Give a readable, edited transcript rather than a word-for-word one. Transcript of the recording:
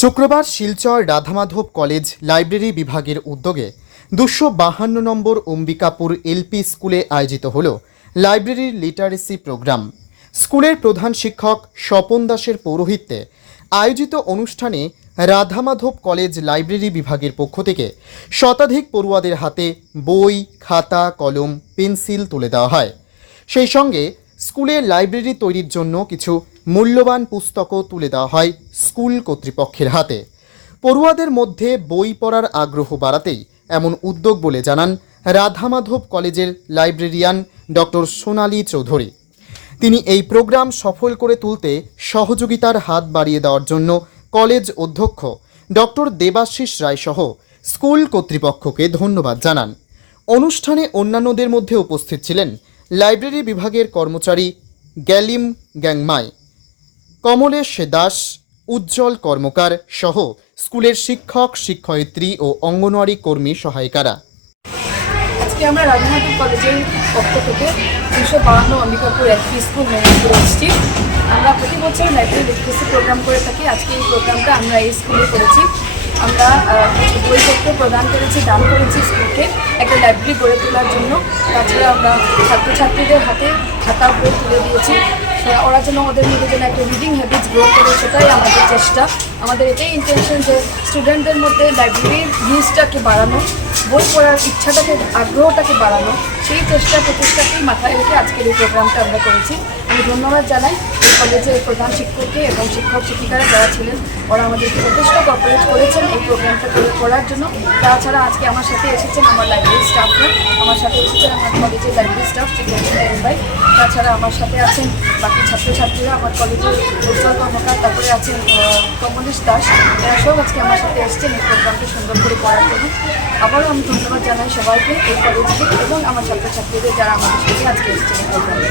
শুক্রবার Silchar Radhamadhab college library বিভাগের উদ্যোগে 252 নম্বর অম্বিকাপুর এলপি স্কুলে আয়োজিত হল লাইব্রেরির লিটারেসি প্রোগ্রাম। স্কুলের প্রধান শিক্ষক স্বপন দাসের পৌরোহিত্যে আয়োজিত অনুষ্ঠানে রাধামাধব কলেজ লাইব্রেরি বিভাগের পক্ষ থেকে শতাধিক পড়ুয়াদের হাতে বই, খাতা, কলম, পেন্সিল তুলে দেওয়া হয়। সেই সঙ্গে স্কুলের লাইব্রেরি তৈরির জন্য কিছু মূল্যবান পুস্তকও তুলে দেওয়া হয় স্কুল কর্তৃপক্ষের হাতে। পড়ুয়াদের মধ্যে বই পড়ার আগ্রহ বাড়াতেই এমন উদ্যোগ বলে জানান রাধামাধব কলেজের লাইব্রেরিয়ান ডক্টর সোনালী চৌধুরী। তিনি এই প্রোগ্রাম সফল করে তুলতে সহযোগিতার হাত বাড়িয়ে দেওয়ার জন্য কলেজ অধ্যক্ষ ডক্টর দেবাশিস রায় সহ স্কুল কর্তৃপক্ষকে ধন্যবাদ জানান। অনুষ্ঠানে অন্যান্যদের মধ্যে উপস্থিত ছিলেন লাইব্রেরি বিভাগের কর্মচারী গ্যালিম গ্যাংমাই, কমলেশ দাস, উজ্জ্বল কর্মকার সহ স্কুলের শিক্ষক, শিক্ষয়িত্রী ও অঙ্গনওয়াড়ি কর্মী সহায়িকারা। আজকে আমরা রাধামাধব কলেজের পক্ষ থেকে 252 অম্বিকাপুর এলপি স্কুল ম্যানেজ করে এসেছি। আমরা প্রতি বছর লাইব্রেরি লিটারেসি প্রোগ্রাম করে থাকি। আজকে এই প্রোগ্রামটা আমরা এই স্কুলে করেছি। আমরা বইপত্র প্রদান করেছি, দান করেছি স্কুলকে একটা লাইব্রেরি গড়ে তোলার জন্য। তাছাড়া আমরা ছাত্রছাত্রীদের হাতে খাতা বই তুলে দিয়েছি, ওরা যেন ওদের মধ্যে যেন একটা রিডিং হ্যাবিটস গ্রো করে, সেটাই আমাদের চেষ্টা। আমাদের এটাই ইন্টেনশন যে স্টুডেন্টদের মধ্যে লাইব্রেরির ইউজটাকে বাড়ানো, বই পড়ার ইচ্ছাটাকে, আগ্রহটাকে বাড়ানো, সেই প্রচেষ্টাকেই মাথায় রেখে আজকের এই প্রোগ্রামটা আমরা করেছি। আমি ধন্যবাদ জানাই এই কলেজের প্রধান শিক্ষককে এবং শিক্ষক শিক্ষিকারা যারা ছিলেন, ওরা আমাদেরকে যথেষ্ট কোঅপারেট করেছেন এই প্রোগ্রামটা করার জন্য। তাছাড়া আজকে আমার সাথে এসেছেন আমার লাইব্রেরি স্টাফরা, আমার সাথে এসেছেন আমার কলেজের লাইব্রেরি স্টাফ ভাই, তাছাড়া আমার সাথে আছেন বাকি ছাত্রছাত্রীরা, আমার কলেজের উজ্জ্বল কর্মকার, তারপরে আছেন কমলেশ দাস, এরা সব আজকে আমার সাথে এসেছেন এই প্রোগ্রামটা সুন্দর করে করার জন্য। আবারও আমি ধন্যবাদ জানাই সবাইকে, এই কলেজকে এবং আমার ছাত্রছাত্রীদের যারা আমাদের সাথে আজকে এসেছেন এই প্রোগ্রামে।